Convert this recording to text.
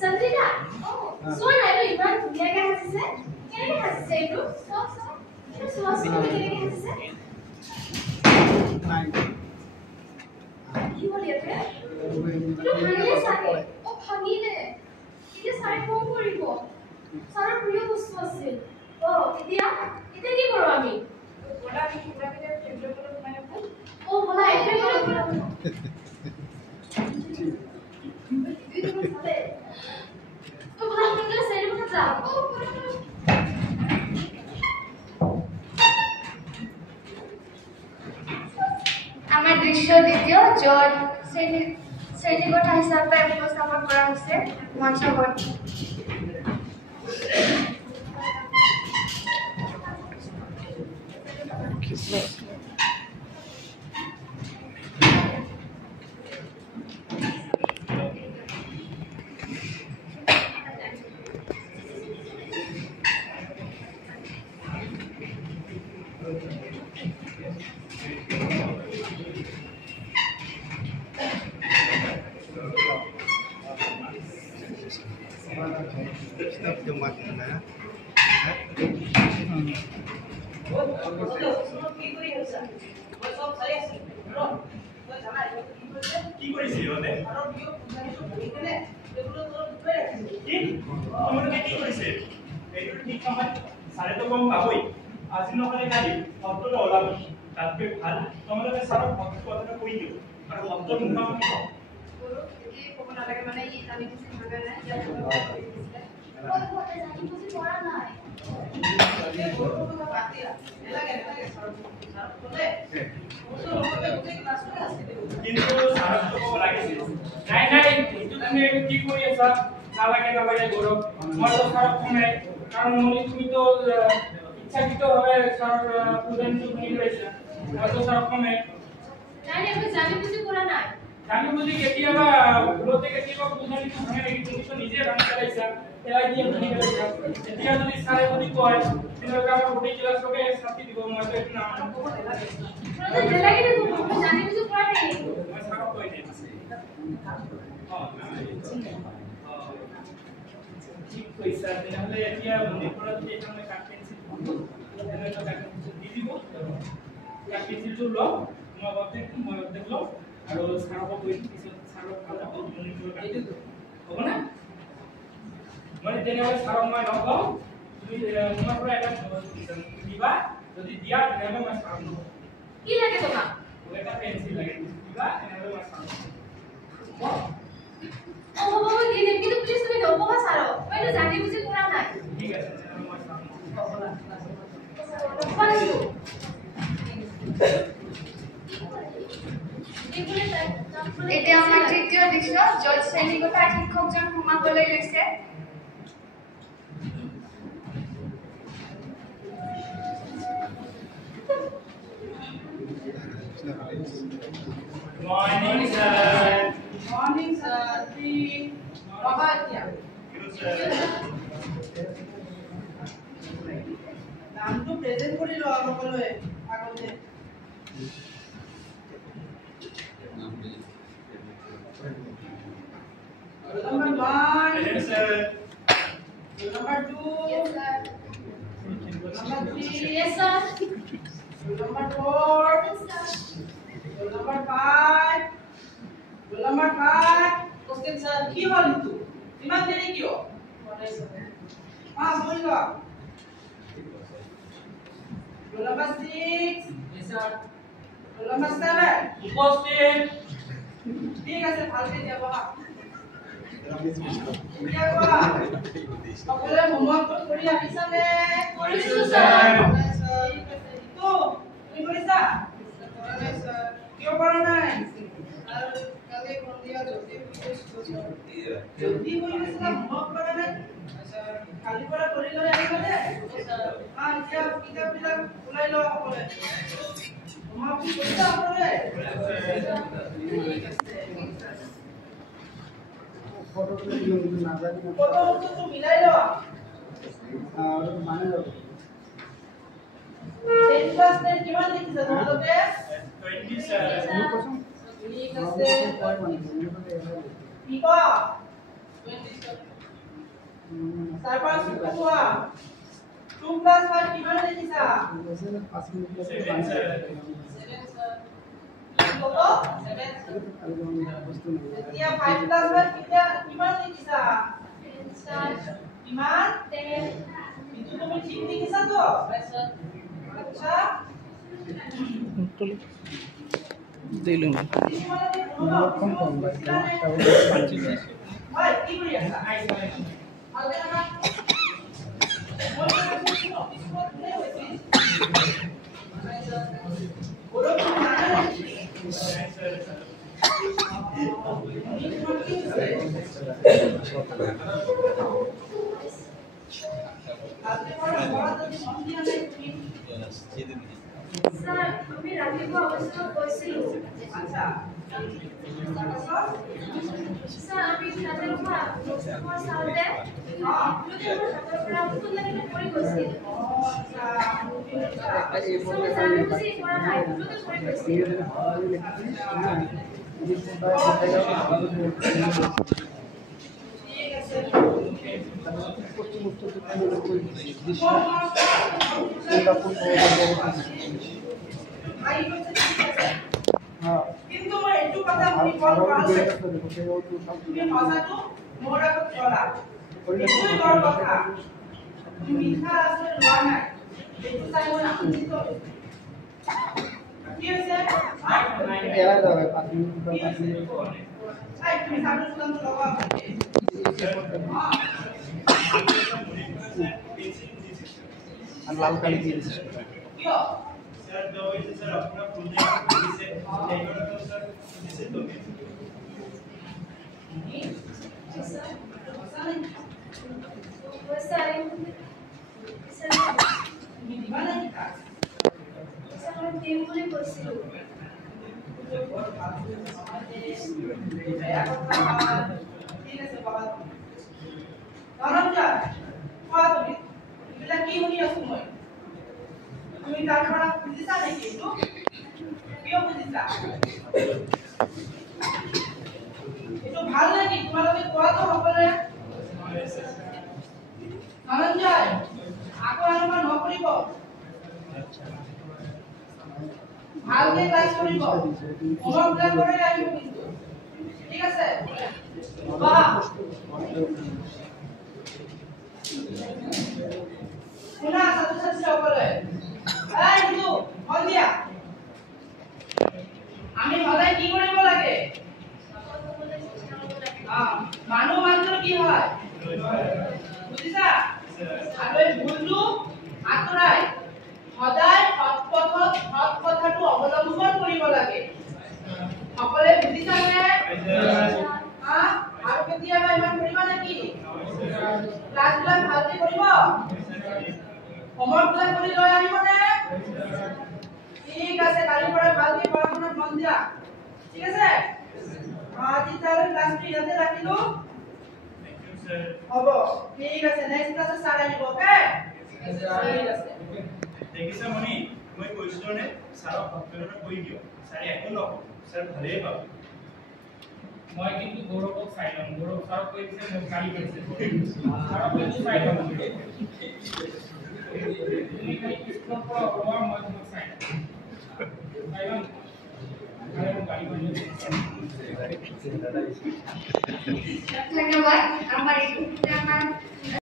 Sandrina, so I know you want to get a set. Can I have say no? So, কি হল ইয়াতে তো ভাঙিলে সাৰে ও ভাঙিলে এতিয়া সাৰে ফোন কৰিব সাৰৰ প্ৰিয় বস্তু আছিল ও এতিয়া কি কৰো আমি বলা আমি পুৰা ভিতৰত টেবলেট কৰি মানে ও বলা এটা কৰি ও বলা ভাঙিলে সাৰে কথা যা ও আমার দৃশ্য দ্বিতীয় যত শ্রেণীকোঠা হিসাবে উপস্থাপন করা হচ্ছে মঞ্চগত আজি নহলে কালি শব্দটো ওলাব তাতকৈ ভাল তোমালোকে সাৰক কথাটা কৈ দিও আৰু শব্দ মুখামুখি হও এই ক'ব নালাগে মানে ই আমি কিছু ভাগা নাই জানি বুজি পড়া নাই কিন্তু সারক তো ক'ব লাগিছিল নাই এইটো তুমি কি কৰি আছা নালাগে গৌৰৱ মই তো সাৰক কমে কাৰণ তুমি তো ইচ্ছাকৃতভাৱে সাৰৰ পূজাটো শুনি লৈছা হয়তো সাৰক কমে নাই আমি জানি বুজি কৰা নাই জানি বুজি কেতিয়াবা ভুলতে কেতিয়াবা পূজাটো ভাঙে নেকি তুমি তো নিজে ভাঙি পেলাইছা পেলাই দিয়ে ভাঙি পেলাইছা এতিয়া যদি সাৰে যদি কয় তেনেহ'লে আমাৰ গোটেই ক্লাছকে শাস্তি দিব মই তো এইটো নামানো নালাগে দেখোন আমি জানি বুজি কৰা নাই মই সাৰক কৈ দিম ঠিক কৈছা তেনেহ'লে এতিয়া মনে কৰা যদি এটা মই কাট পেন্সিল এনেকৈ কাট পেন্সিল দি দিব কাট পেন্সিলটো ল মই অৰ্ধেক ল আৰু সাৰক কৈ পিছত সাৰক মনে কৰা কাট হ'ব না মানে তেনেহ'লে সাৰক মই নকওঁ তুমি তোমাৰ পৰা এটা দিবা যদি দিয়া তেনেহ'লে মই সাৰক নকওঁ কি লাগে তোমাক এটা পেন্সিল লাগে দিবা তেনেহ'লে মই সাৰক নকওঁ হ'ব দিনে কিন্তু প্লিজ তুমি নকবা সাৰো মই তো জানি বুজি কৰা নাই ঠিক আছে মই সাৰক এতিয়া আমাৰ তৃতীয় দৃশ্য য'ত শ্ৰেণীকোঠাৰ শিক্ষকজন সোমাবলৈ লৈছে Morning, sir. Morning, sir. Baba here. Good, sir. নামটো প্ৰেজেন্ট কৰি লোৱা সকলোৱে আগতে Number 1. Yes, sir. Number 2. Yes, sir. Number 3. Yes, sir. Number 4. Yes, sir. Number 5. Number 5. Question sir. কি হল ইটো ইমান দেৰি কিয় পাঁচ বলি লোৱা Number 6. Yes, sir. Number 7. উপস্থিত ঠিক আছে ভালকে দিয়া বহা দিয়া বহা সকলোৱে হোমৱৰ্ক কৰি আহিছানে কৰিছো স্যাৰ তো তুমি কৰিছা কিয় কৰা নাই কালি সন্ধিয়া জলদি হৈ গৈছে হোমৱৰ্ক কৰা নাই কালি পৰা কৰি লৈ আহিবা দে এতিয়া কিতাপবিলাক ওলাই লোৱা সকলোৱে সমাপ্তি কৰিছে আপোনালোকে? ফটোটো মিলাই লোৱা। 10 plus 10 কিমান লিখিছা তোমালোকে? 20 sir. ঠিক আছে। কি কোৱা? 27 5 কোৱা। 2 plus 5 কিমান লিখিছা? 7 sir. 7 sir। কত? 7 এতিয়া 5 plus 5 কিমান লিখিছা? 10 sir. কিমান? 10. কিন্তু তুমি ঠিক লিখিছা তো? আচ্ছা। দিলুম ভাই কি কৰি আছা? Sir, আমি ৰাতিপুৱা অৱস্থা কৈছিলো। আচ্ছা। Sir, আমি ৰাতিপুৱা চাওঁতে হাতৰ পৰা ফুল লাগি পৰি গৈছিল। চবে জানি বুজি কৰা নাই, ফুলতে পৰি গৈছিল। ঠিক আছে। কিন্তু মই এইটো কথা শুনি বৰ ভাল পাইছো। তুমি ভাষাটো মোৰ আগত ক'লা। এইটোৱে বৰ কথা। তুমি মিঠা আচলতে লোৱা নাই। এইটো চাই মই আনন্দিত হৈছো। কি হৈছে? তুমি চাবি চোন লগা ভালকে। লাল কালি দিয়ে কিয়? Sir, the way sir अपना project दिसे लेकर तो sir दिसे तो তুমি তাৰ পৰা বুজিছা নেকি এইটো? কিয় বুজিছা? এইটো ভাল নেকি? তোমালোকে কোৱাটো সকলোৱে? ধনঞ্জয়, আকৌ আৰম্ভ নকৰিব। ভালকে ক্লাছ কৰিব। হোমৱৰ্ক বিলাক কৰি আহিব কিন্তু। ঠিক আছে? বাহ। শুনা ছাত্ৰ-ছাত্ৰী সকলে। এই কিন্তু মন দিয়া। আমি সদায় কি কৰিব লাগে? মানুহ মাত্ৰ কি হয়? বুজিছা? আৰু এই ভুলটো আঁতৰাই সদায় সৎ কথাটো অৱলম্বন কৰিব লাগে। সকলোৱে বুজিছানে? আৰু কেতিয়াবা ইমান কৰিবা নেকি? ক্লাছবিলাক ভালকে কৰিব? হোমৱৰ্ক বিলাক কৰি লৈ আহিবনে? ঠিক আছে, কালিৰ পৰা ভালকে পঢ়া শুনাত মন দিয়া। ঠিক আছে? আজি তাৰে ক্লাছটো ইয়াতে ৰাখিলো। হ'ব, ঠিক আছে। নেক্সট ক্লাছত স্যাৰ আহিব, ওকে? ঠিক আছে। দেখিছা মনি মই কৈছিলো নে ছাৰক ভক্তজনক কৈ দিও ছাৰে একো নকব ছাৰ ভালেই পাব মই কিন্তু গৌৰৱক চাই লম গৌৰৱ ছাৰক কৈ দিছে মোক কালি কৈছে ছাৰক কিন্তু চাই লম তুমি কালি কৃষ্ণৰ পৰা ওলোৱা মই তোমাক চাই লম ধন্যবাদ। আমাৰ